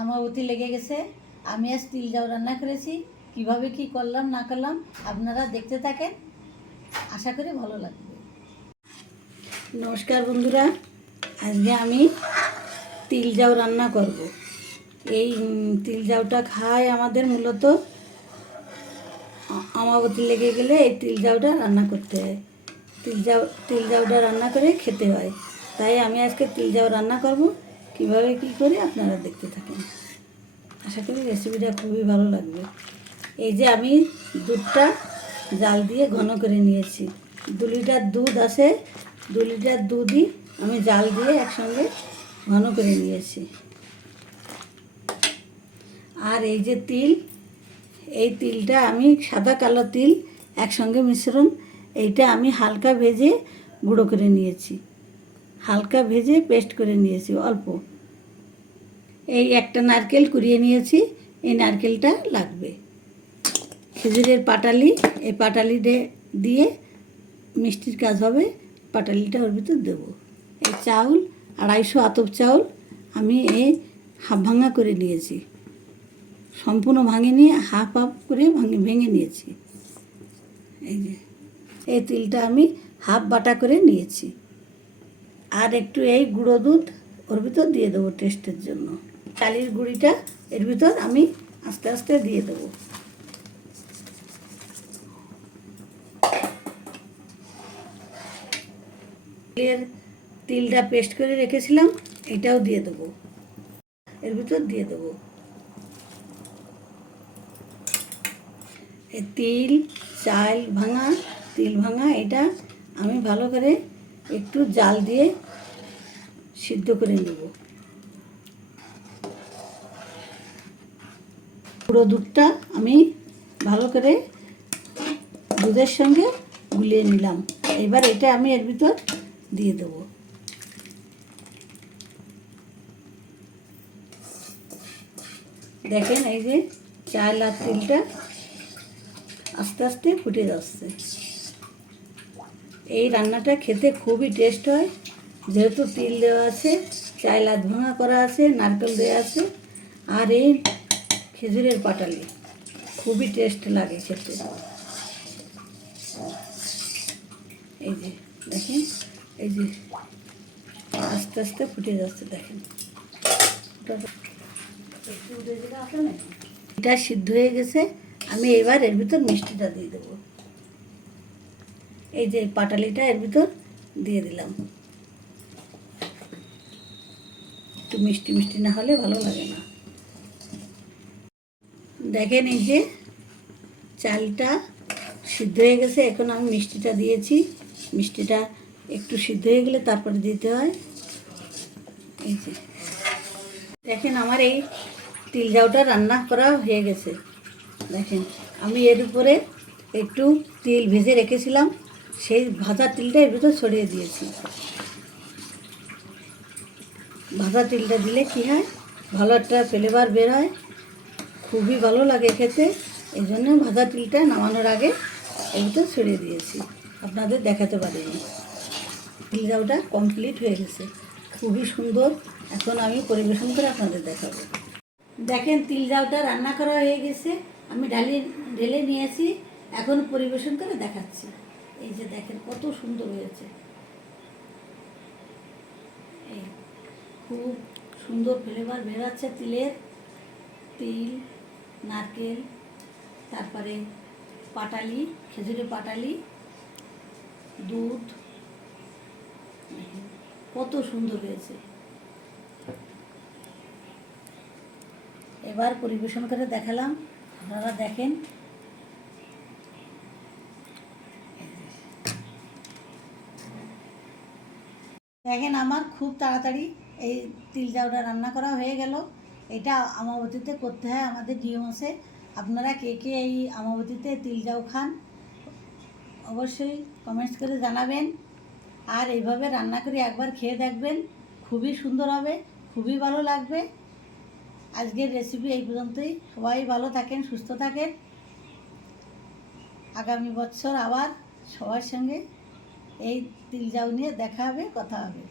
আমাবতী লেগে গেছে। আমি আজ তিল জাউ রান্না করেছি। কিভাবে কি করলাম না করলাম আপনারা দেখতে থাকেন, আশা করি ভালো লাগবে। নমস্কার বন্ধুরা, আজকে আমি তিল জাউ রান্না করব। এই তিল জাউটা খায় আমাদের মূলত আমাবতী লেগে গেলে এই তিল জাউটা রান্না করতে হয়। তিল জাউটা রান্না করে খেতে হয়। তাই আমি আজকে তিল জাউ রান্না করব। কিভাবে কি করি আপনারা দেখতে থাকেন, আশা করি রেসিপিটা খুবই ভালো লাগবে। এই যে আমি দুধটা জাল দিয়ে ঘন করে নিয়েছি। 2 লিটার দুধ আছে, 2 লিটার দুধই আমি জাল দিয়ে একসঙ্গে ঘন করে নিয়েছি। আর এই যে তিল, এই তিলটা আমি সাদা কালো তিল একসঙ্গে মিশ্রণ, এইটা আমি হালকা ভেজে গুঁড়ো করে নিয়েছি, হালকা ভেজে পেস্ট করে নিয়েছি অল্প। এই একটা নারকেল কুড়িয়ে নিয়েছি, এই নারকেলটা লাগবে। খেজুরের পাটালি, এই পাটালি দিয়ে মিষ্টির কাজ হবে। পাটালিটা ওর ভিতর দেবো। এই চাউল 250 আতপ চাউল আমি এই হাফ ভাঙা করে নিয়েছি, সম্পূর্ণ ভাঙিনি, হাফ হাফ করে ভেঙে নিয়েছি। এই যে এই তিলটা আমি হাফ বাটা করে নিয়েছি। আর একটু এই গুঁড়ো দুধ ওর ভিতর দিয়ে দেবো টেস্টের জন্য। চালের গুঁড়িটা এর ভিতর আমি আস্তে আস্তে দিয়ে দেবো। তিলটা পেস্ট করে রেখেছিলাম, এটাও দিয়ে দেবো, এর ভিতর দিয়ে দেবো। এই তিল ভাঙা এটা আমি ভালো করে একটু জাল দিয়ে সিদ্ধ করে নেব। পুরো দুধটা আমি ভালো করে দুধের সঙ্গে গুলিয়ে নিলাম। এবার এটা আমি এর ভিতর দিয়ে দেবো। দেখেন এই যে চাল আর তিলটা আস্তে আস্তে ফুটে যাচ্ছে। এই রান্নাটা খেতে খুবই টেস্ট হয়, যেহেতু তিল দেওয়া আছে, চাল আধ ভাঙা করা আছে, নারকেল দেওয়া আছে, আর এই খেজুরের পাটালি খুবই টেস্ট লাগে খেতে। এই যে দেখেন, এই যে আস্তে আস্তে ফুটে যাচ্ছে, দেখেন এটা সিদ্ধ হয়ে গেছে। আমি এবার এর ভিতর মিষ্টিটা দিয়ে দেবো। এই যে পাটালিটা এর ভিতর দিয়ে দিলাম। একটু মিষ্টি মিষ্টি না হলে ভালো লাগে না। দেখেন এই যে চালটা সিদ্ধ হয়ে গেছে, এখন আমি মিষ্টিটা দিয়েছি। মিষ্টিটা একটু সিদ্ধ হয়ে গেলে তারপরে দিতে হয়। এই যে দেখেন আমার এই তিল জাউটা রান্না করা হয়ে গেছে। দেখেন আমি এর উপরে একটু তিল ভেজে রেখেছিলাম, সেই ভাজা তিলটা এর ভিতর ছড়িয়ে দিয়েছি। ভাজা তিলটা দিলে কী হয়, ভালো একটা ফ্লেভার বের হয়, খুবই ভালো লাগে খেতে। এই জন্য ভাজা তিলটা নামানোর আগে এর ভিতর ছড়িয়ে দিয়েছি, আপনাদের দেখাতে পারিনি। তিল জাউটা কমপ্লিট হয়ে গেছে, খুবই সুন্দর। এখন আমি পরিবেশন করে আপনাদের দেখাবো। দেখেন তিল জাউটা রান্না করা হয়ে গেছে, আমি ঢেলে নিয়েছি, এখন পরিবেশন করে দেখাচ্ছি। এই যে দেখেন কত সুন্দর হয়েছে, এই খুব সুন্দর ফ্লেভার বেরাচ্ছে তিলের। তিল, নারকেল, তারপরে পাটালি, খেজুরের পাটালি, দুধ, কত সুন্দর হয়েছে। এবার পরিবেশন করে দেখালাম, আপনারা দেখেন। দেখেন আমার খুব তাড়াতাড়ি এই তিল জাউটা রান্না করা হয়ে গেল। এটা আমাবতীতে করতে হয়, আমাদের নিয়ম আছে। আপনারা কে কে এই আমাবতীতে তিল জাউ খান অবশ্যই কমেন্টস করে জানাবেন। আর এইভাবে রান্না করে একবার খেয়ে দেখবেন, খুবই সুন্দর হবে, খুবই ভালো লাগবে। আজকের রেসিপি এই পর্যন্তই। সবাই ভালো থাকেন, সুস্থ থাকেন। আগামী বছর আবার সবার সঙ্গে এই তিল জাউ নিয়ে দেখা হবে, কথা হবে।